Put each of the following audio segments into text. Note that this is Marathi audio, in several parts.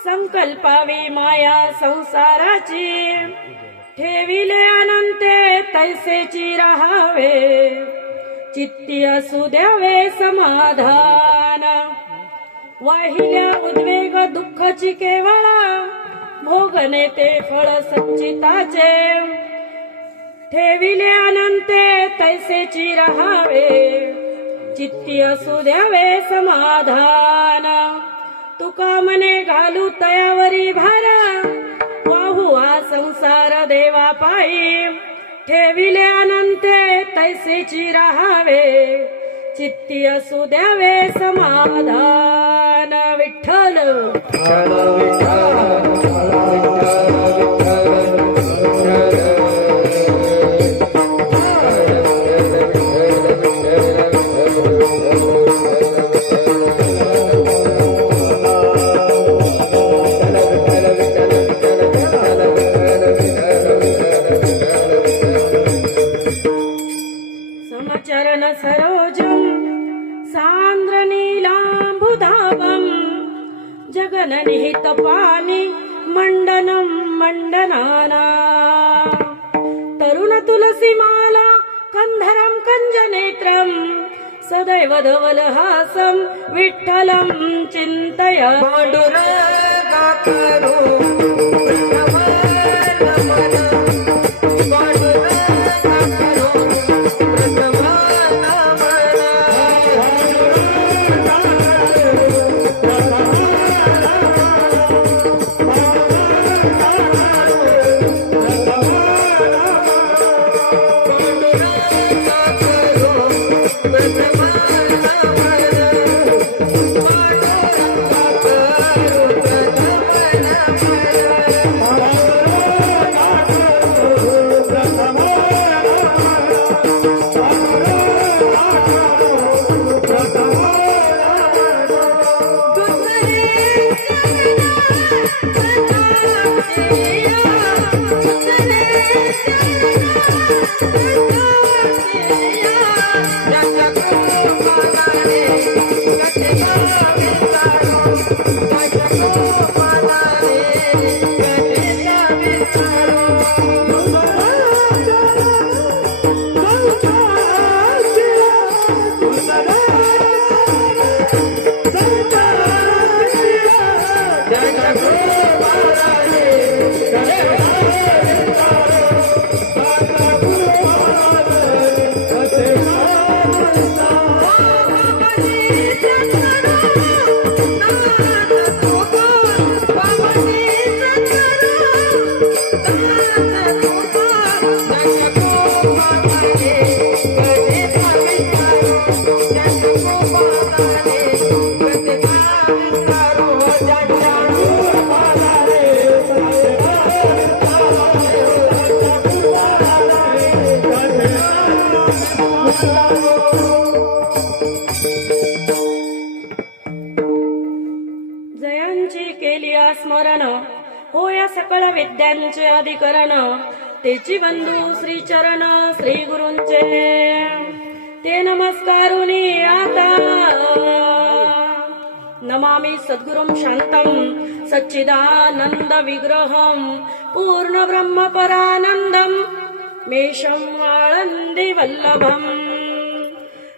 संकल्पावी माया संसाराची, ठेविले अनंते तैसेची राहावे, चित्ती असू द्यावे समाधान. वाहिल्या उद्वेग दुःखची केवळा, भोगणे ते फळ सच्चिताचे, ठेविले अनंते तैसेची राहावे, चित्ती असू द्यावे समाधान. तुका मने घालू तयावरी भार, वाहू हा संसार देवा पायी, ठेविले अनंते तैसेची राहावे, चित्ती असू द्यावे समाधान. विठ्ठल चरण सरोजम सांद्र नीलांबुधावम, जगन निहित पानी मंडनम मंडनाना. तरुण तुलसी माला कंधरम कंजनेत्रम, सदैव धवलहासम विठ्ठलम चिंतय. जयांची केली स्मरण, होया सकळ विद्यांचे अधिकरण, तेची बंधू श्री चरण श्री गुरूंचे, ते नमस्कारुनी आता. नमामि सद्गुरुं शांतं सच्चिदानंद विग्रहं, पूर्ण ब्रह्म परानंदं, मेषं आळंदी वल्लभं.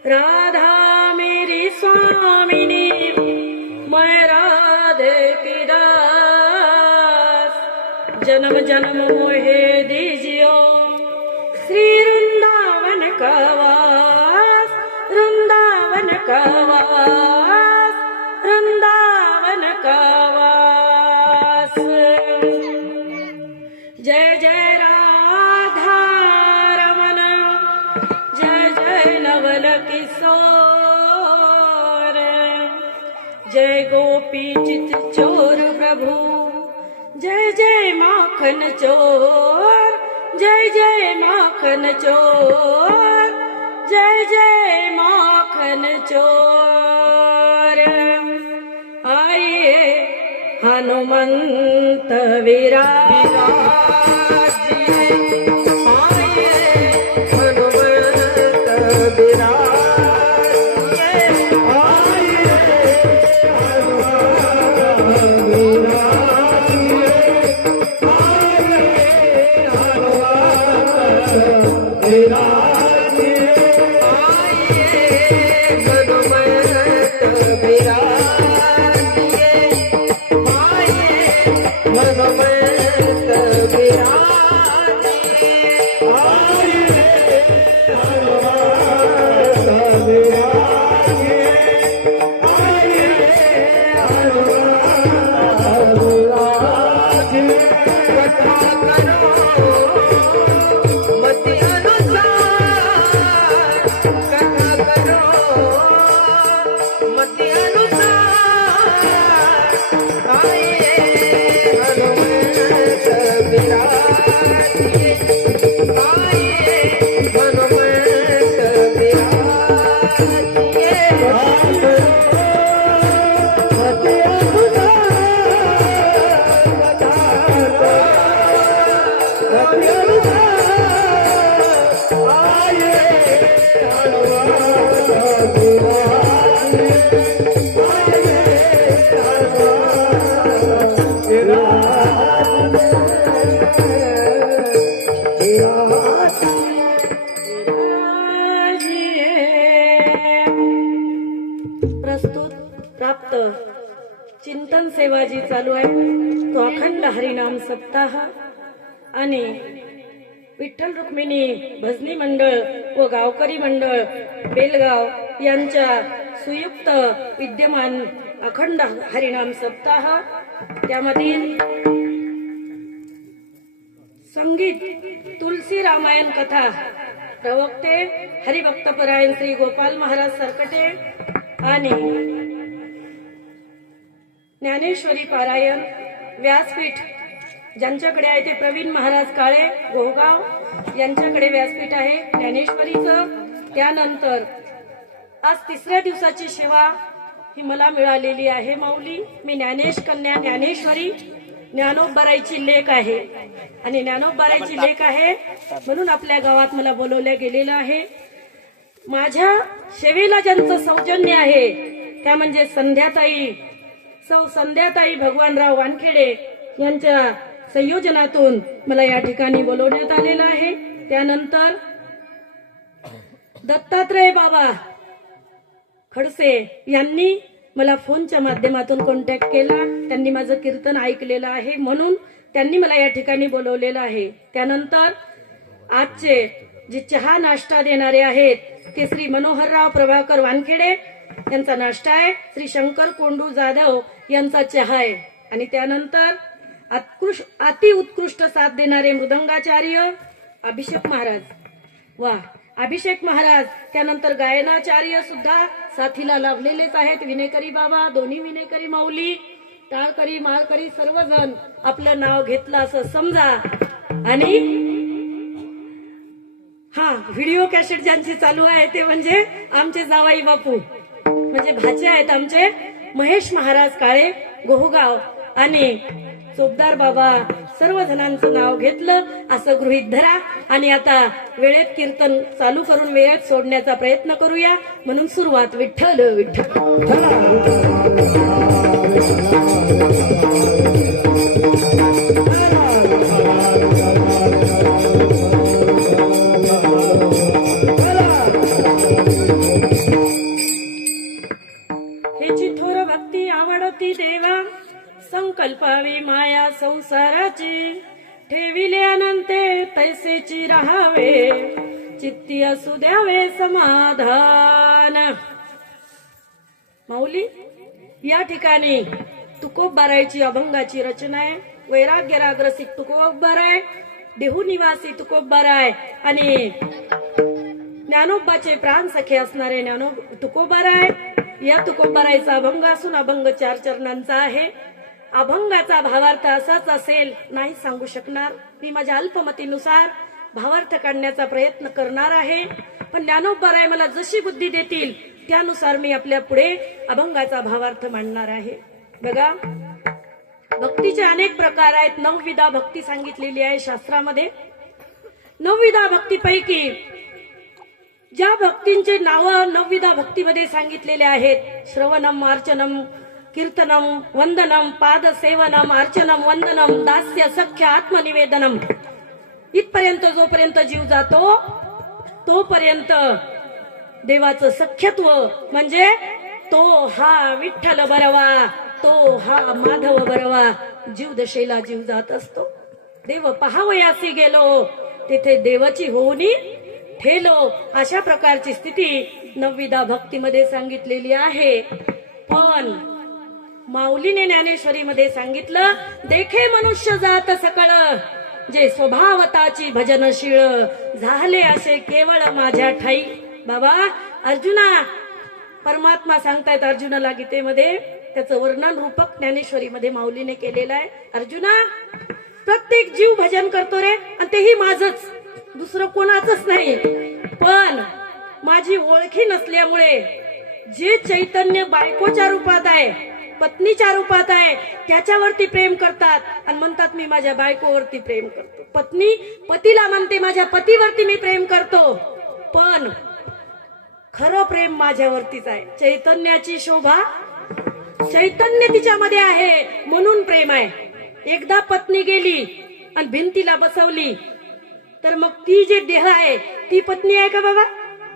राधा मेरी स्वामिनी, मैं राधे की दास, जन्म जन्म मोहे दीजियो श्री वृंदावन का वास, वृंदावन का वास, वृंदावन का वास. जय जय राधा रमण, जय जय नवल किशोर, जय गोपी चित चोर प्रभु, जय जय माखन चोर, जय जय माखन चोर, जय जय माखन चोर. आइए हनुमंत विराज, आइए हनुमंत विराज. Hare प्रस्तुत प्राप्त चिंतन सेवा जी चालू आहे तो अखंड हरिनाम सप्ताह आणि विठ्ठल रुक्मिणी भजनी मंडळ व गावकरी मंडळ बेलगाव यांच्या संयुक्त विद्यमान अखंड हरिनाम सप्ताह त्यामधील संगीत तुलसी रामायण कथा प्रवक्ते हरिभक्तपरायण श्री गोपाल महाराज सरकटे आणि ज्ञानेश्वरी पारायण व्यासपीठ ज्यांच्याकडे आहे ते प्रवीण महाराज काळे गोगाव यांच्याकडे व्यासपीठ आहे ज्ञानेश्वरीचं. त्यानंतर आज तिसऱ्या दिवसाची सेवा ही मला मिळालेली आहे. माऊली मी ज्ञानेश कन्या ज्ञानेश्वरी ज्ञानोबाराईची लेक आहे आणि ज्ञानोबाराईची लेक आहे म्हणून आपल्या गावात मला बोलवल्या गेलेलं आहे. माझ्या सेवेला ज्यांचं सौजन्य आहे त्या म्हणजे सौ संध्याताई भगवानराव वानखेडे यांच्या संयोजनातून मला या ठिकाणी बोलवण्यात आलेलं आहे. त्यानंतर दत्तात्रय बाबा खडसे यांनी मला फोनच्या माध्यमातून कॉन्टॅक्ट केला. त्यांनी माझं कीर्तन ऐकलेलं आहे म्हणून त्यांनी मला या ठिकाणी बोलवलेलं आहे. त्यानंतर आजचे जे चहा नाश्ता देणारे आहेत ते श्री मनोहरराव प्रभाकर वानखेडे यांचा नाश्ता आहे. श्री शंकर कोंडू जाधव यांचा चहा आहे. आणि त्यानंतर अति उत्कृष्ट साथ देणारे मृदंगाचार्य अभिषेक महाराज अभिषेक महाराज. त्यानंतर गायनाचार्य सुद्धा साथीला लाभलेलेच आहेत. विनेकरी बाबा दोन्ही विनेकरी माऊली टाळकरी माळकरी सर्वजण आपलं नाव घेतलं असं समजा. आणि व्हिडिओ कॅसेट ज्यांची चालू आहे ते म्हणजे आमचे जावाई बापू म्हणजे भाचे आहेत आमचे महेश महाराज काळे गोहगाव आणि चोपदार बाबा सर्वजणांचं नाव घेतलं असं गृहीत धरा. आणि आता वेळेत कीर्तन चालू करून वेळेत सोडण्याचा प्रयत्न करूया. म्हणून सुरुवात विठ्ठल विठ्ठल. हेची थोर भक्ती आवडती देवा संकल्पावी माया संसाराची ठेविले अनंते तैसेची राहावे चित्ती असू द्यावे समाधान. माऊली या ठिकाणी तुकोबारायची अभंगाची रचना आहे. वैराग्य रागरसिक तुकोबाराय देहू निवासी तुकोबाराय आणि ज्ञानोबाचे प्राण सखे असणारे तुकोबाराय. या तुकोबारायचा अभंग असून अभंग 4 चरणांचा आहे. अभंगाचा भावार्थ असाच असेल नाही सांगू शकणार. मी माझ्या अल्पमतीनुसार भावार्थ काढण्याचा प्रयत्न करणार आहे. पण ज्ञानोबाराय मला जशी बुद्धी देतील त्यानुसार मी आपल्या पुढे अभंगाचा भावार्थ मांडणार आहे. बघा भक्तीचे अनेक प्रकार आहेत. 9 विधा भक्ती सांगितलेली आहे शास्त्रामध्ये. 9 विधा भक्तीपैकी ज्या भक्तींचे नाव 9 विधा भक्तीमध्ये सांगितलेले आहेत श्रवणम अर्चनम कीर्तनम वंदनम पाद सेवनम अर्चनम वंदनम दास्य सख्य आत्मनिवेदनम इथपर्यंत जोपर्यंत जीव जातो तोपर्यंत देवाचं सख्यत्व म्हणजे तो हा विठ्ठल बरवा तो हा माधव बरवा जीव दशेला जीव जात असतो. देव पहावयासी गेलो तिथे देवाची होऊनी ठेलो. अशा प्रकारची स्थिती नवविधा भक्तीमध्ये सांगितलेली आहे. पण माऊलीने ज्ञानेश्वरीमध्ये सांगितलं, देखे मनुष्य जात सकळ जे स्वभावताची भजनशीळ झाले असे केवळ माझ्या ठाई. बाबा अर्जुना, परमात्मा सांगतायत अर्जुनाला गीतेमध्ये, त्याचं वर्णन रूपक ज्ञानेश्वरीमध्ये माऊलीने केलेलं आहे. अर्जुना, प्रत्येक जीव भजन करतो रे, आणि तेही माझंच, दुसरं कोणाचंच नाही. पण माझी ओळखी नसल्यामुळे जे चैतन्य बायकोच्या रूपात आहे, पत्नीच्या रूपात आहे, त्याच्यावरती प्रेम करतात आणि म्हणतात मी माझ्या बायकोवरती प्रेम करतो. पत्नी पतीला म्हणते माझ्या पतीवरती मी प्रेम करतो, पण खरं प्रेम माझ्यावरतीच आहे. चैतन्याची शोभा, चैतन्य तिच्यामध्ये आहे म्हणून प्रेम आहे. एकदा पत्नी गेली आणि भिंतीला बसवली तर मग ती जे देह आहे ती पत्नी आहे का बाबा?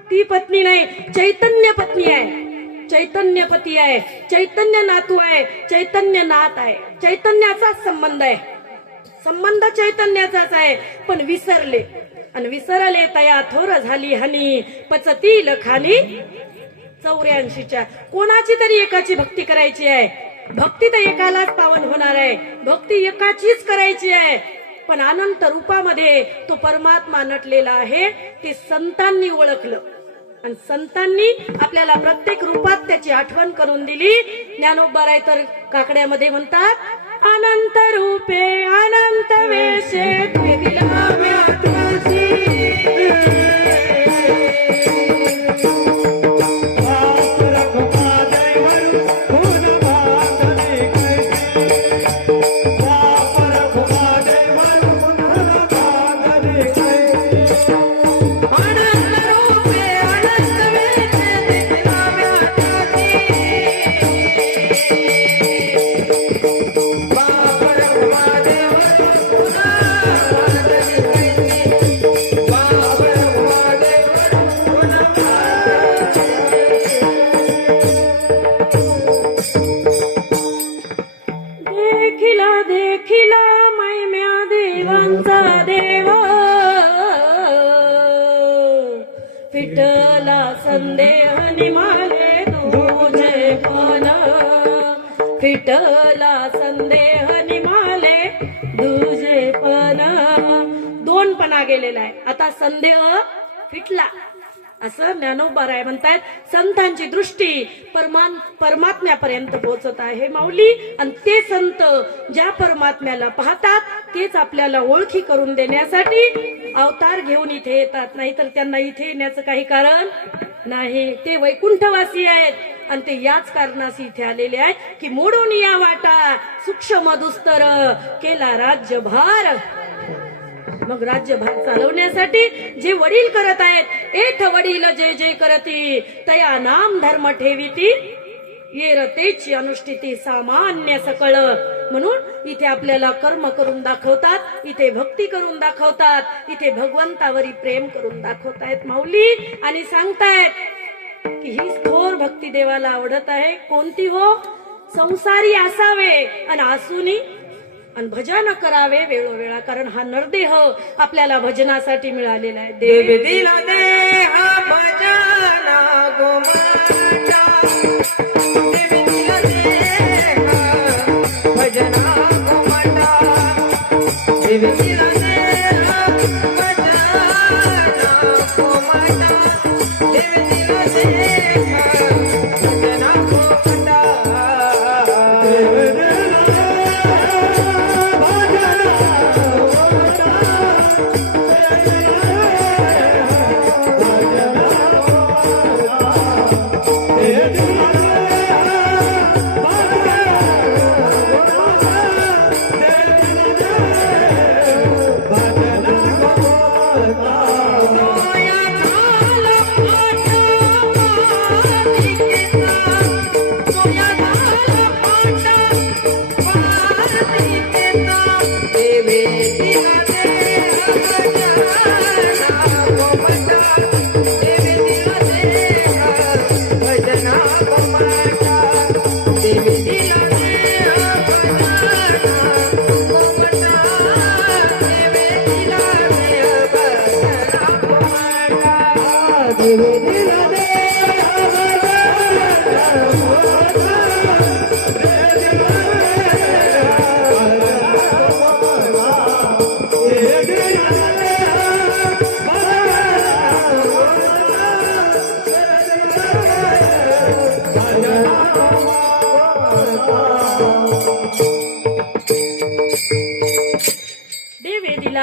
ती पत्नी नाही, चैतन्य पत्नी आहे, चैतन्य पती आहे, चैतन्य नातू आहे, चैतन्य नात आहे, चैतन्याचाच संबंध आहे. संबंध चैतन्याचाच आहे. पण विसरले आणि विसरले तया थोर झाली हानी पचतील खानी 84च्या. कोणाची तरी एकाची भक्ती करायची आहे. भक्ती तर एकालाच पावन होणार आहे, भक्ती एकाचीच करायची आहे. पण अनंत रूपामध्ये तो परमात्मा नटलेला आहे, ते संतांनी ओळखलं आणि संतांनी आपल्याला प्रत्येक रूपात त्याची आठवण करून दिली. ज्ञानोबा तर काकड्यामध्ये म्हणतात, अनंत रूपे अनंत वेशे दिला तुझी. विठ्ठला संदेह निमाले तुझे पण, विठ्ठला संदेह निमाले तुझे पण. दोन पणा गेलेला आहे. आता संदेह फिटला असं ज्ञानोबा म्हणतायत. संतांची दृष्टी परमात्म्यापर्यंत पोहोचत आहे माऊली, आणि ते संत ज्या परमात्म्याला पाहतात तेच आपल्याला ओळखी करून देण्यासाठी अवतार घेऊन इथे येतात. नाहीतर त्यांना इथे येण्याचं काही कारण नाही. ते वैकुंठवासी आहेत आणि ते याच कारणाशी इथे आलेले आहेत की मोडून या वाटा सूक्ष्म दुस्तर केला राज्यभार. मग राज्यभार चालवण्यासाठी जे वडील करत आहेत, एथ वडील जे जे करती तया नाम धर्म ठेविती ये रतेची अनुष्ठिती सामान्य सकळ. म्हणून इथे आपल्याला कर्म करून दाखवतात, इथे भक्ती करून दाखवतात, इथे भगवंतावरी प्रेम करून दाखवतायत माऊली. आणि सांगतायत की ही थोर भक्ती देवाला आवडत आहे. कोणती हो? संसारी असावे आणि आसुनी आणि भजन करावे वेळोवेळा. कारण हा नरदेह आपल्याला भजनासाठी मिळालेला आहे. देव दिला देह भजना गोमाता, देव दिला देह भजना गोमाता, देव दिला देह भजना गोमाता, देव दिला देह भजना गोमाता.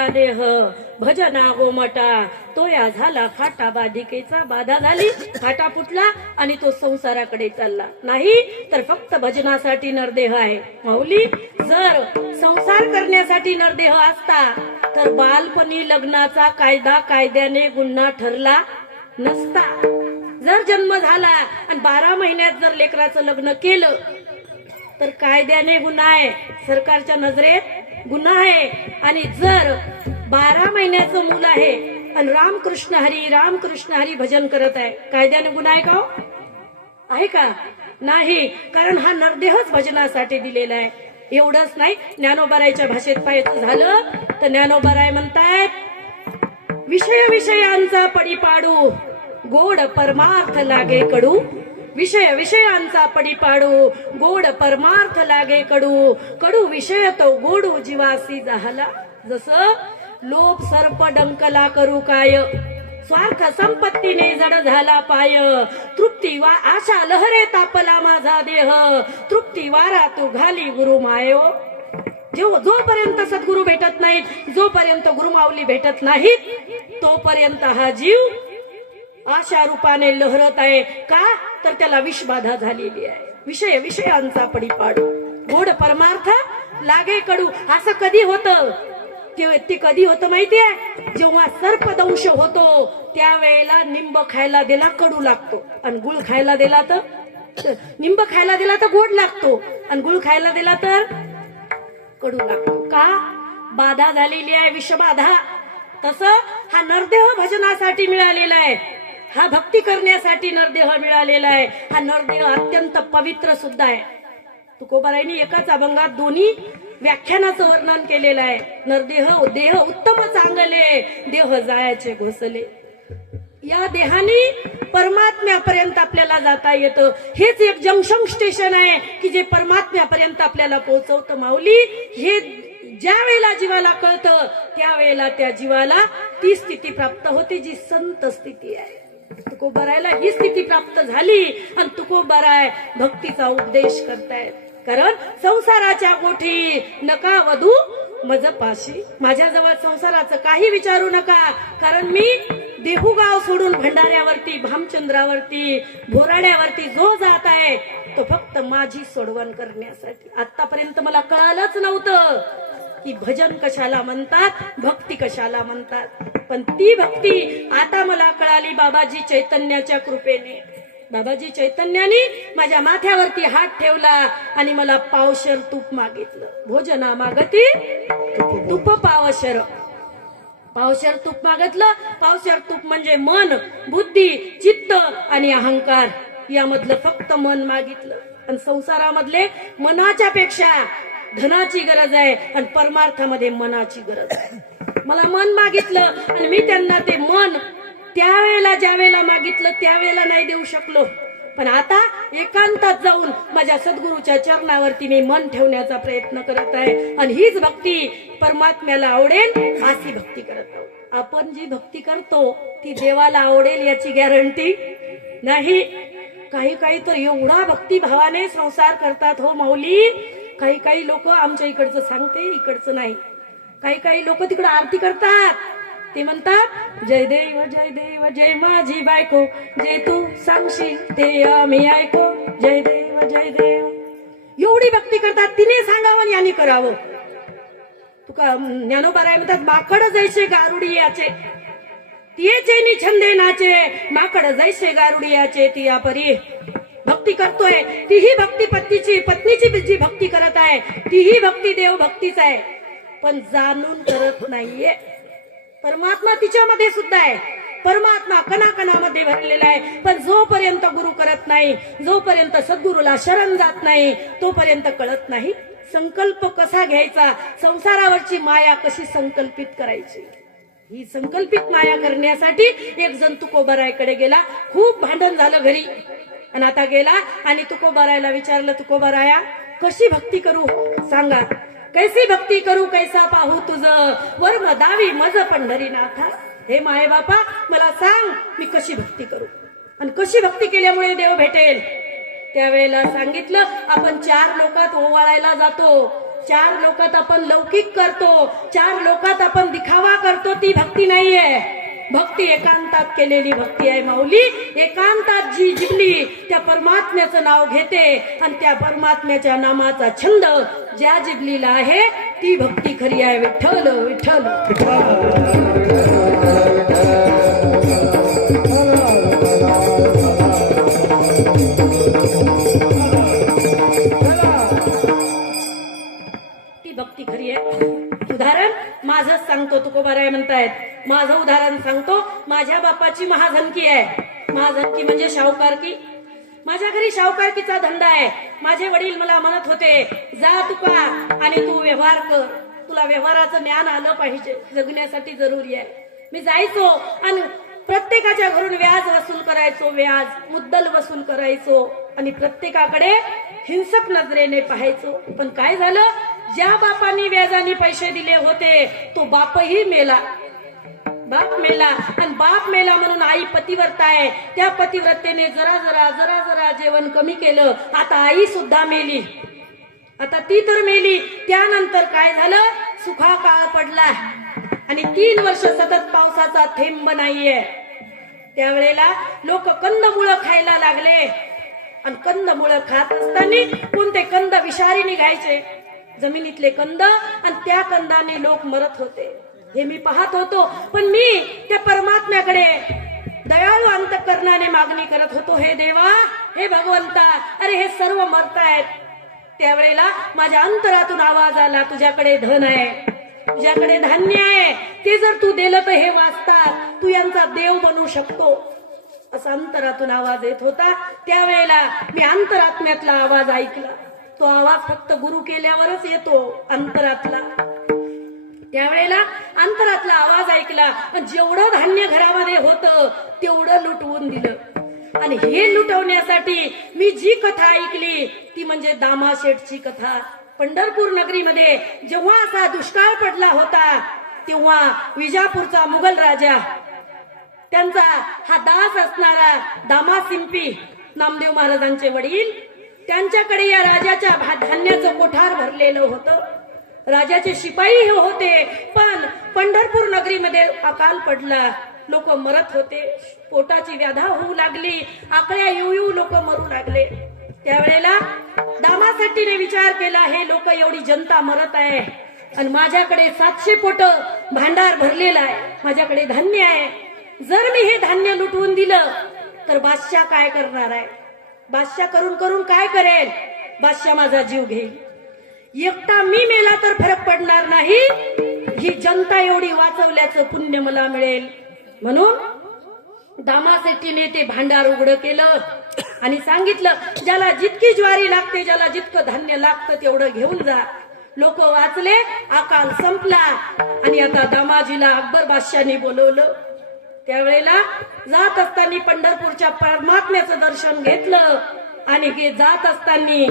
माझा देह भजना गोमटा तो या झाला फाटा बाधिकेचा बाधा झाली फाटा फुटला आणि तो संसाराकडे चालला नाही तर फक्त भजनासाठी नरदेह आहे माऊली जर संसार करण्यासाठी नरदेह असता तर बालपणी लग्नाचा कायदा कायद्याने गुन्हा ठरला नसता जर जन्म झाला आणि 12 महिन्यात जर लेकराचं लग्न केलं तर कायद्याने गुन्हा आहे सरकारच्या नजरेत गुन्हा आहे आणि जर 12 महिन्याचं मूल आहे आणि रामकृष्ण हरी भजन करत आहे कायद्याने गुन्हा आहे का हो? आहे का नाही कारण हा नरदेहच भजनासाठी दिलेला आहे एवढंच नाही ज्ञानोबारायच्या भाषेत पाहायचं झालं तर ज्ञानोबाराय म्हणतायत विषयांचा पडी पाडू गोड परमार्थ लागे कडू विषयांचा पडी पाडू गोड परमार्थ लागे कडू कडू विषय तो गोडू जीवासी झाला जसं लोभ सर्प डंकला करू काय स्वार्थ संपत्तीने जड झाला पाय तृप्ती वा आशा लहरे तापला माझा देह तृप्ती वारा तू घाली गुरु मायो जोपर्यंत सद्गुरु भेटत नाहीत जोपर्यंत गुरुमाऊली भेटत नाहीत तोपर्यंत हा जीव आशा रूपाने लहरत आहे का तर त्याला विषबाधा झालेली आहे विषयांचा पडी पाडू गोड परमार्थ लागे कडू असं कधी होतं ते कधी होतं माहितीये जेव्हा सर्पदंश होतो त्यावेळेला निंब खायला दिला कडू लागतो आणि गुळ खायला दिला तर निंब खायला दिला तर गोड लागतो आणि गुळ खायला दिला तर कडू लागतो का बाधा झालेली आहे विषबाधा तसं हा नरदेह भजनासाठी मिळालेला आहे हा भक्ती करण्यासाठी नरदेह मिळालेला आहे हा नरदेह अत्यंत पवित्र सुद्धा आहे तुकोबारायांनी एकाच अभंगात दोन्ही व्याख्यानाचं वर्णन केलेलं आहे नरदेह देह उत्तम चांगले देह जायाचे घोसले या देहाने परमात्म्यापर्यंत आपल्याला जाता येतं हेच एक जंक्शन स्टेशन आहे की जे परमात्म्यापर्यंत आपल्याला पोहोचवतं माऊली हे ज्या वेळेला जीवाला कळतं त्यावेळेला त्या जीवाला ती स्थिती प्राप्त होते जी संत स्थिती आहे तुकोबारायला ही स्थिती प्राप्त झाली आणि तुकोबाराय भक्तीचा उपदेश करतायत कारण संसाराच्या गोठी नका वधू मज पाशी माझ्याजवळ संसाराचं काही विचारू नका कारण मी देहुगाव सोडून भंडाऱ्यावरती भामचंद्रावरती भोराड्यावरती जो जात आहे तो फक्त माझी सोडवण करण्यासाठी आतापर्यंत मला कळालंच नव्हतं की भजन कशाला म्हणतात भक्ती कशाला म्हणतात पण ती भक्ती आता मला कळाली बाबाजी चैतन्याच्या कृपेने बाबाजी चैतन्याने माझ्या माथ्यावरती हात ठेवला आणि मला पावशर तूप मागितलं भोजना मागती तूप पावशर पावशर तूप मागितलं पावशर तूप म्हणजे मन बुद्धी चित्त आणि अहंकार यामधलं फक्त मन मागितलं आणि संसारामधले मनाच्या पेक्षा धनाची गरज आहे आणि परमार्थामध्ये मनाची गरज आहे मला मन मागितलं आणि मी त्यांना ते मन त्यावेळेला ज्या वेळेला मागितलं त्यावेळेला नाही देऊ शकलो पण आता एकांतात जाऊन माझ्या सद्गुरूच्या चरणावरती मी मन ठेवण्याचा प्रयत्न करत आहे आणि हीच भक्ती परमात्म्याला आवडेल अशी भक्ती करत आहोत आपण जी भक्ती करतो ती देवाला आवडेल याची गॅरंटी नाही काही तर एवढा भक्तिभावाने संसार करतात हो माऊली काही लोक आमच्या इकडचं सांगते इकडचं नाही काही लोक तिकडे आरती करतात ते म्हणतात जय देव जय माझी बायको जे तू सांगशील ते आम्ही ऐको जय देव एवढी भक्ती करतात तिने सांगावं यांनी करावं तुका ज्ञानोबाराय म्हणतात माकड जैसे गारुडी याचे तिये चैनी छंदे नाचे माकड जैसे गारुडी याचे तिया परी भक्ती करतोय तीही भक्ती पत्नीची जी भक्ती करत आहे तीही भक्ती देव भक्तीच आहे पण जाणून करत नाहीये परमात्मा तिच्यामध्ये सुद्धा आहे परमात्मा कणाकणामध्ये भरलेला आहे पण जोपर्यंत गुरु करत नाही जोपर्यंत सद्गुरूला शरण जात नाही तोपर्यंत कळत नाही संकल्प कसा घ्यायचा संसारावरची माया कशी संकल्पित करायची ही संकल्पित माया करण्यासाठी एक जण तुकोबारायकडे गेला खूप भांडण झालं घरी आणि आता गेला आणि तुकोबारायला विचारलं तुकोबाराया कशी भक्ती करू सांगा कैसी भक्ती करू कैसा पाहू तुझं वर्म दावी मज पंढरीनाथा हे माये बापा मला सांग मी कशी भक्ती करू आणि कशी भक्ती केल्यामुळे देव भेटेल त्यावेळेला सांगितलं आपण 4 लोकात ओवाळायला जातो चार लोकात आपण लौकिक करतो, चार लोकात आपण दिखावा करतो, ती भक्ती नाहीये. भक्ती एकांतात केलेली भक्ती आहे माऊली. एकांतात जी जिंकली त्या परमात्म्याचं नाव घेते आणि त्या परमात्म्याच्या नामाचा छंद ज्या जिबलीला आहे ती भक्ती खरी आहे. विठ्ठल विठ्ठल ती भक्ती खरी आहे. उदाहरण माझंच सांगतो, तुकोबाराय म्हणतायत. माझं उदाहरण सांगतो. माझ्या बापाची महाझनकी आहे. महाझनकी म्हणजे शाहूकारकी. माझ्या घरी शाहूकारकीचा धंदा आहे. माझे वडील मला म्हणत होते, जा तुका आणि तू व्यवहार कर, तुला व्यवहाराचं ज्ञान आलं पाहिजे, जगण्यासाठी जरुरी आहे. मी जायचो आणि प्रत्येकाच्या घरून व्याज वसूल करायचो, व्याज मुद्दल वसूल करायचो आणि प्रत्येकाकडे हिंसक नजरेने पाहायचो. पण काय झालं, ज्या बापांनी व्याजाने पैसे दिले होते तो बापही मेला. बाप मेला आणि बाप मेला म्हणून आई पतिव्रता आहे. त्या पतिव्रतेने जरा जरा जरा जरा जेवण कमी केलं. आता आई सुद्धा मेली. आता ती तर मेली. त्यानंतर काय झालं, सुखाकाळ पडला आणि 3 वर्ष सतत पावसाचा थेंब नाहीये. त्यावेळेला लोक कंदमुळं खायला लागले आणि कंदमुळं खात असताना कोणते कंद विषारी निघायचे, जमिनीतले कंद, आणि त्या कंदाने लोक मरत होते. हे मी पाहत होतो. पण मी त्या परमात्म्याकडे दयाळू अंतःकरणाने मागणी करत होतो, हे देवा, हे भगवंता, अरे हे सर्व मरतायत. त्यावेळेला माझ्या अंतरातून आवाज आला, तुझ्याकडे धन आहे, तुझ्याकडे धान्य आहे, ते जर तू दिलं तर हे वाचतात, तू यांचा देव बनू शकतो. असा अंतरातून आवाज येत होता. त्यावेळेला मी अंतरात्म्यातला आवाज ऐकला. तो आवाज फक्त गुरु केल्यावरच येतो अंतरातला. त्यावेळेला अंतरातला आवाज ऐकला. जेवढं धान्य घरामध्ये होतं तेवढं लुटवून दिलं. आणि हे लुटवण्यासाठी मी जी कथा ऐकली ती म्हणजे दामाशेठची कथा. पंढरपूर नगरीमध्ये जेव्हा असा दुष्काळ पडला होता तेव्हा विजापूरचा मुघल राजा, त्यांचा हा दास असणारा दामासिंपी, नामदेव महाराजांचे वडील, त्यांच्याकडे या राजाच्या धान्याचं कोठार भरलेलं होतं. राजाचे शिपाई हे होते. पण पंढरपूर नगरीमध्ये अकाल पडला, लोक मरत होते, पोटाची व्याधा होऊ लागली, आकड्या येऊ लोक मरू लागले. त्यावेळेला दामासाठीने विचार केला, हे लोक एवढी जनता मरत आहे आणि माझ्याकडे 700 पोट भांडार भरलेला आहे, माझ्याकडे धान्य आहे. जर मी हे धान्य लुटवून दिलं तर बादशाह काय करणार आहे? बादशाह करून करून काय करेल? बादशाह माझा जीव घेईल. एकटा मी मेला तर फरक पडणार नाही, ही जनता एवढी वाचवल्याचं पुण्य मला मिळेल. म्हणून दामासेठीने ते भांडार उघड केलं आणि सांगितलं, ज्याला जितकी ज्वारी लागते, ज्याला जितकं धान्य लागतं तेवढं घेऊन जा. लोक वाचले, अकाल संपला. आणि आता दामाजीला अकबर बादशाहने बोलवलं. त्यावेळेला जात असताना पंढरपूरच्या परमात्म्याचं दर्शन घेतलं आणि जात असताना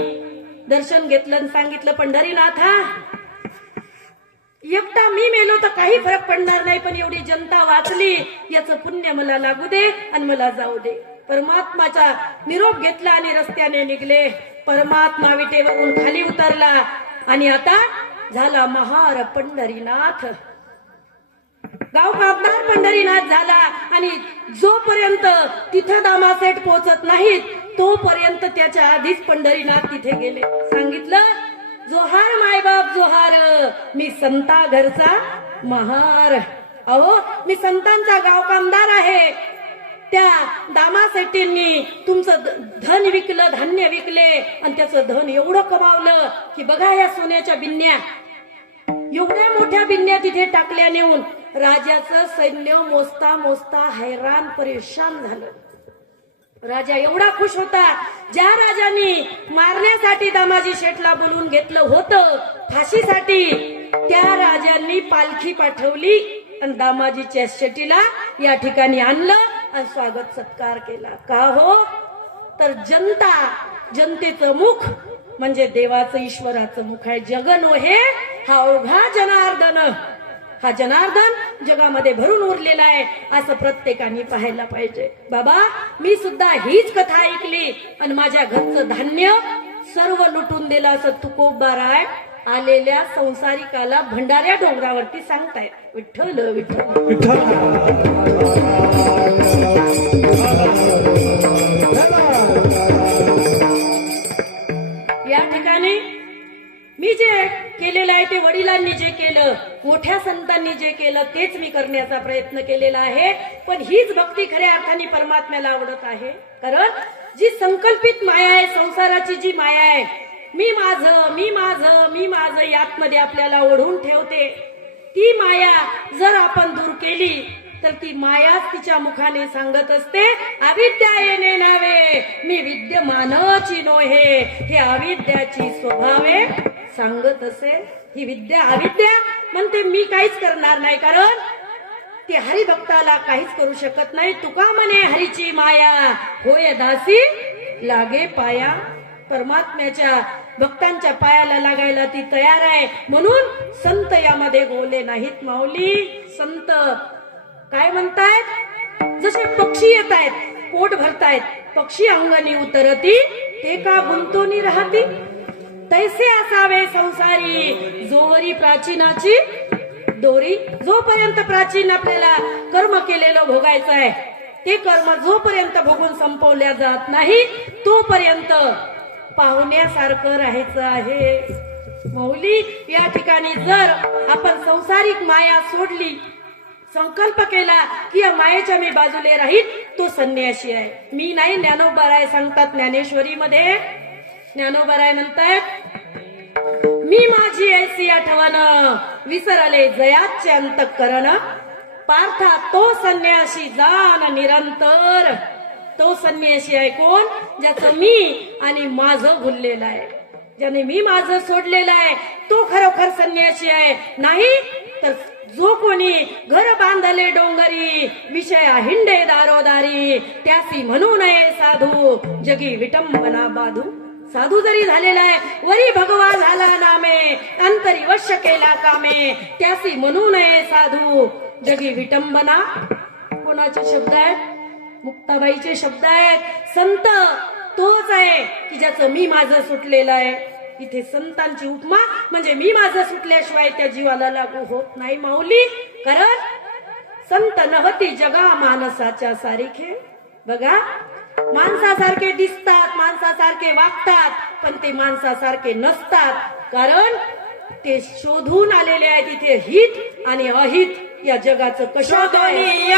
दर्शन घेतलं आणि सांगितलं, पंढरीनाथा, एकटा मी मेलो तर काही फरक पडणार नाही, पण एवढी जनता वाचली याचं पुण्य मला लागू दे आणि मला जाऊ दे. परमात्माचा निरोप घेतला आणि रस्त्याने निघले. परमात्मा विटेवरून खाली उतरला आणि आता झाला महार पंढरीनाथ, गाव कापणार पंढरीनाथ झाला. आणि जोपर्यंत तिथं दामासेठ पोहोचत नाहीत तोपर्यंत त्याच्या आधीच पंढरीनाथ तिथे गेले. सांगितलं, जोहार मायबाप जोहार, मी संता घरचा महार. अहो, मी संतांचा गाव कामदार आहे. त्या दामासेठींनी तुमचं धन विकलं, धान्य विकले आणि त्याचं धन एवढं कमावलं की बघा या सोन्याच्या बिन्या, एवढ्या मोठ्या बिन्या तिथे टाकल्या नेऊन. राजाचं सैन्य मोजता मोजता हैराण परेशान झालं. राजा एवढा खुश होता. ज्या राजांनी मारण्यासाठी दामाजी शेठला बोलवून घेतलं होतं फाशीसाठी, त्या राजांनी पालखी पाठवली आणि दामाजीच्या शेठीला या ठिकाणी आणलं आणि स्वागत सत्कार केला. का हो? तर जनता, जनतेचं मुख म्हणजे देवाचं, ईश्वराचं मुख आहे. जगन हे हा अवघा जनार्दन, हा जनार्दन जगामध्ये भरून उरलेला आहे, असं प्रत्येकाने पाहायला पाहिजे. बाबा, मी सुद्धा हीच कथा ऐकली आणि माझ्या घरचं धान्य सर्व लुटून दिलं. असं तुकोबाराय आलेल्या संसारिकाला भंडाऱ्या डोंगरावरती सांगतायत विठ्ठल विठ्ठल. या ठिकाणी मी जे केलेलं आहे ते वडिलांनी जे केलं, मोठ्या संतांनी जे केलं तेच मी करण्याचा प्रयत्न केलेला आहे. पण हीच भक्ती खऱ्या अर्थाने परमात्म्याला आवडत आहे. कारण जी संकल्पित माया आहे, संसाराची जी माया आहे, मी माझं मी माझं मी माझं यातमध्ये आपल्याला ओढून ठेवते, ती माया जर आपण दूर केली तर ती मायाच तिच्या मुखाने सांगत असते, अविद्या येणे नावे मी विद्यमानची नोहे. हे अविद्याची स्वभावे सांगत असे. ही विद्या अविद्या म्हणते मी काहीच करणार नाही, कारण ते हरिभक्ताला काहीच करू शकत नाही. तुका म्हणे हरीची माया होय दासी लागे पाया. परमात्म्याच्या भक्तांच्या पायाला लागायला ती तयार आहे. म्हणून संत यामध्ये गोले नाहीत माऊली. संत काय म्हणतायत, जसे पक्षी येत आहेत, पोट भरतायत, पक्षी अंगणी उतरती ते का गुंतोनी राहती, तैसे असावे संसारी जोवरी प्राचीनाची दोरी. जोपर्यंत प्राचीन आपल्याला कर्म केलेलं भोगायचं आहे, ते कर्म जोपर्यंत भोगून संपवल्या जात नाही तोपर्यंत पाहुण्यासारखं राहायचं आहे. माऊली, या ठिकाणी जर आपण संसारिक माया सोडली, संकल्प केला की या मायेच्या मी बाजूले राहील, तो संन्यासी आहे. मी नाही. ज्ञानोबाराय सांगतात ज्ञानेश्वरीमध्ये, ज्ञानोबाराय म्हणतायत, मी माझी ऐसी आठवण विसरले जयाचे अंतःकरण, पार्था तो संन्यासी जाण निरंतर. तो संन्यासी आहे कोण, ज्याचं मी आणि माझं भुललेलं आहे, ज्याने मी माझं सोडलेलं आहे, तो खरोखर संन्यासी आहे. नाही तर जो कोणी घर बांधले डोंगरी विषय हिंडे दारोदारी, त्यासी म्हणू नये साधू जगी विटंबना बाधू. साधू जरी झालेला आहे, वरी भगवा झाला नामे, अंतरी वश्य केला कामे, त्यासी म्हणू नये साधू जगी विटंबना. कोणाचे शब्द आहेत, मुक्ताबाईचे शब्द आहेत. संत तोच आहे की ज्याचं मी माझं सुटलेलं आहे. इथे संतांची उपमा म्हणजे मी माझं सुटल्याशिवाय त्या जीवाला लागू होत नाही माऊली. कारण संत नवती जगा माणसाच्या सारिखे. बघा, माणसासारखे दिसतात, माणसासारखे वागतात, पण ते माणसासारखे नसतात. कारण ते शोधून आलेले आहेत इथे हित आणि अहित या जगाचं कशात आहे.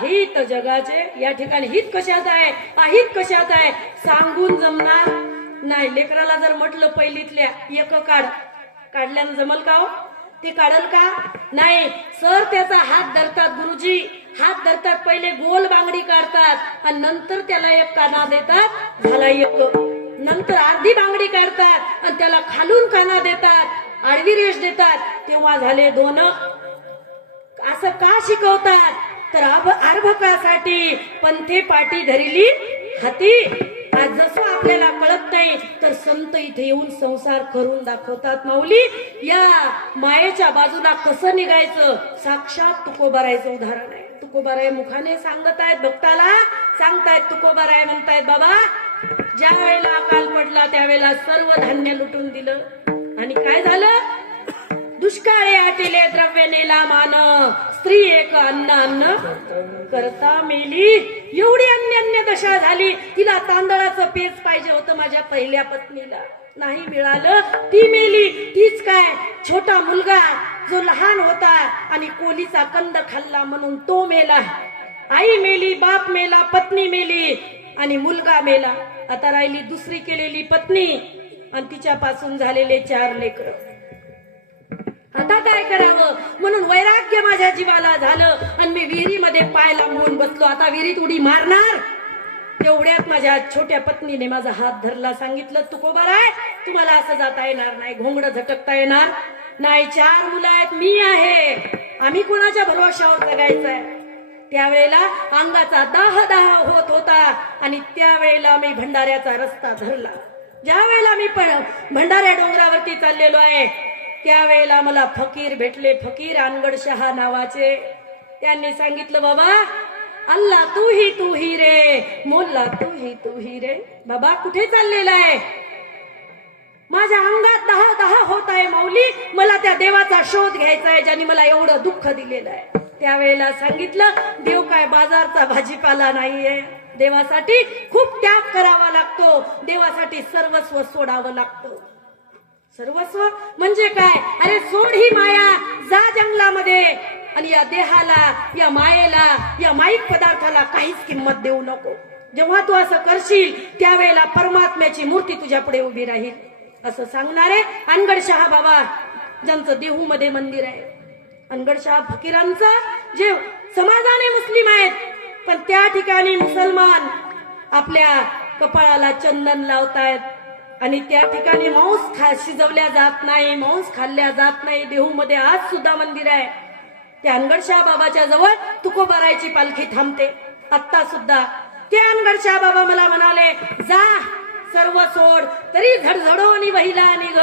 हित जगाचे. या ठिकाणी हित कशात आहे, अहित कशात आहे सांगून जमणार नाही. लेकराला जर म्हटलं पहिलीतल्या एक काढल्यानं जमल का हो, ते काढल का नाही. सर त्याचा हात धरतात, गुरुजी हात धरतात, पहिले गोल बांगडी काढतात आणि नंतर त्याला एक काना देतात, झाला एक. नंतर अर्धी बांगडी काढतात आणि त्याला खालून काना देतात, आडवी रेष देतात, तेव्हा झाले दोन. असं का शिकवतात तर अर्भकासाठी पंथे पाठी धरली हाती. आज जसं आपल्याला कळत नाही तर संत इथे येऊन संसार करून दाखवतात माऊली. या मायेच्या बाजूला कसं निघायचं साक्षात तुकोबारायचं उदाहरण आहे. तुकोबाराय मुखाने सांगत आहेत, भक्ताला सांगतायत. तुकोबाराय म्हणतायत, बाबा ज्या वेळेला अकाल पडला त्यावेळेला सर्व धान्य लुटून दिलं आणि काय झालं, दुष्काळे आटेले द्रव्य नेला मान, स्त्री एक अन्न अन्न करता मेली. एवढी अन्य दशा झाली. तिला तांदळाचं पेच पाहिजे होतं माझ्या पहिल्या पत्नीला, नाही मिळालं, ती मेली. तीच काय, छोटा मुलगा जो लहान होता आणि कोलीचा कंद खाल्ला म्हणून तो मेला. आई मेली, बाप मेला, पत्नी मेली आणि मुलगा मेला. आता राहिली दुसरी केलेली पत्नी आणि तिच्यापासून झालेले 4 लेकरं. आता काय करावं म्हणून वैराग्य माझ्या जीवाला झालं आणि मी विहिरीमध्ये पाय लांबून बसलो. आता विहिरीत उडी मारणार. तेवढ्यात माझ्या छोट्या पत्नीने माझा हात धरला. सांगितलं तुकोबाराय तुम्हाला असं जाता येणार नाही, घोंगडं झटकता येणार नाही. 4 मुलं आहेत, मी आहे, आम्ही कोणाच्या भरोशावर जगायचंय. त्यावेळेला अंगाचा दाह होत होता आणि त्यावेळेला मी भंडाऱ्याचा रस्ता धरला. ज्या वेळेला मी भंडाऱ्या डोंगरावरती चाललेलो आहे त्यावेळेला मला फकीर भेटले, फकीर अनगड शहा नावाचे. त्यांनी सांगितलं बाबा अल्ला तू ही रे, मोल्ला तू ही रे. बाबा कुठे चाललेला आहे? माझ्या अंगात दहा होत आहे माऊली, मला त्या देवाचा शोध घ्यायचा आहे ज्याने मला एवढं दुःख दिलेलं आहे. त्यावेळेला सांगितलं देव काय बाजारचा भाजीपाला नाहीये, देवासाठी खूप त्याग करावा लागतो, देवासाठी सर्वस्व सोडावं लागतं. सर्वस्व म्हणजे काय? अरे सोड ही माया, जा जंगलामध्ये आणि या देहाला, या मायेला, या माईक पदार्थाला काहीच किंमत देऊ नको. जेव्हा तू असं करशील त्यावेळेला परमात्म्याची मूर्ती तुझ्या पुढे उभी राहील. असं सांगणारे अनगड शहा बाबा, ज्यांचं देहू मध्ये मंदिर आहे. अनगड शहा फकीरांचं जे समाजाने मुस्लिम आहेत, पण त्या ठिकाणी मुसलमान आपल्या कपाळाला चंदन लावतायत आणि त्या ठिकाणी मांस शिजवल्या जात नाही, मांस खाल्ल्या जात नाही. देहू मध्ये आज सुद्धा मंदिर आहे. त्या अनगड शहा बाबाच्या जवळ तुकोबारायची पालखी थांबते आत्ता सुद्धा. ते अनगड शहा बाबा मला म्हणाले जा सर्व सोड तरी झडझडोनी वहिला निघ,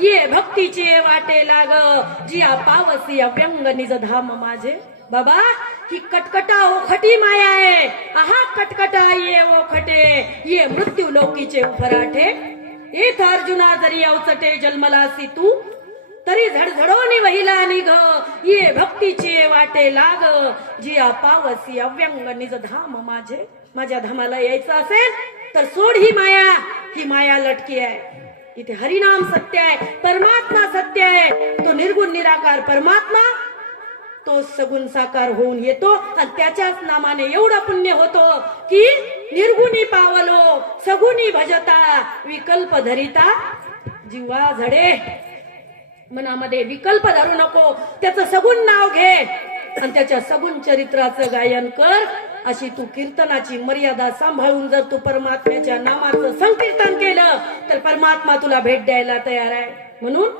ये भक्तीचे वाटे लाग, जिया पावसी अव्यंग निज धाम माझे. बाबा ही कटकटा ओखटी माया आहे, आहा कटकटा ये ओखटे, ये मृत्यू लोकीचे उफराठे. येथ अर्जुना जरी अवचटे जन्मलासी तू, तरी झडझडोनी वहिला निघ, ये भक्तीचे वाटे लाग, जिया पावसी अव्यंग निज धाम माझे. माझ्या धामाला यायचं असेल तर सोड ही माया, ही माया लटकी आहे. इथे हरिनाम सत्य आहे, परमात्मा सत्य आहे. तो निर्गुण निराकार परमात्मा तो सगुण साकार होऊन येतो आणि त्याच्याच नामाने एवढं पुण्य होतो की निर्गुणी पावलो सगुणी भजता, विकल्प धरिता जीवा झडे. मनामध्ये विकल्प धरू नको, त्याचं सगुण नाव घे आणि त्याच्या सगुण चरित्राचं गायन कर. अशी तू कीर्तनाची मर्यादा सांभाळून जर तू परमात्म्याच्या नामाचं संकीर्तन केलं तर परमात्मा तुला भेट द्यायला तयार आहे. म्हणून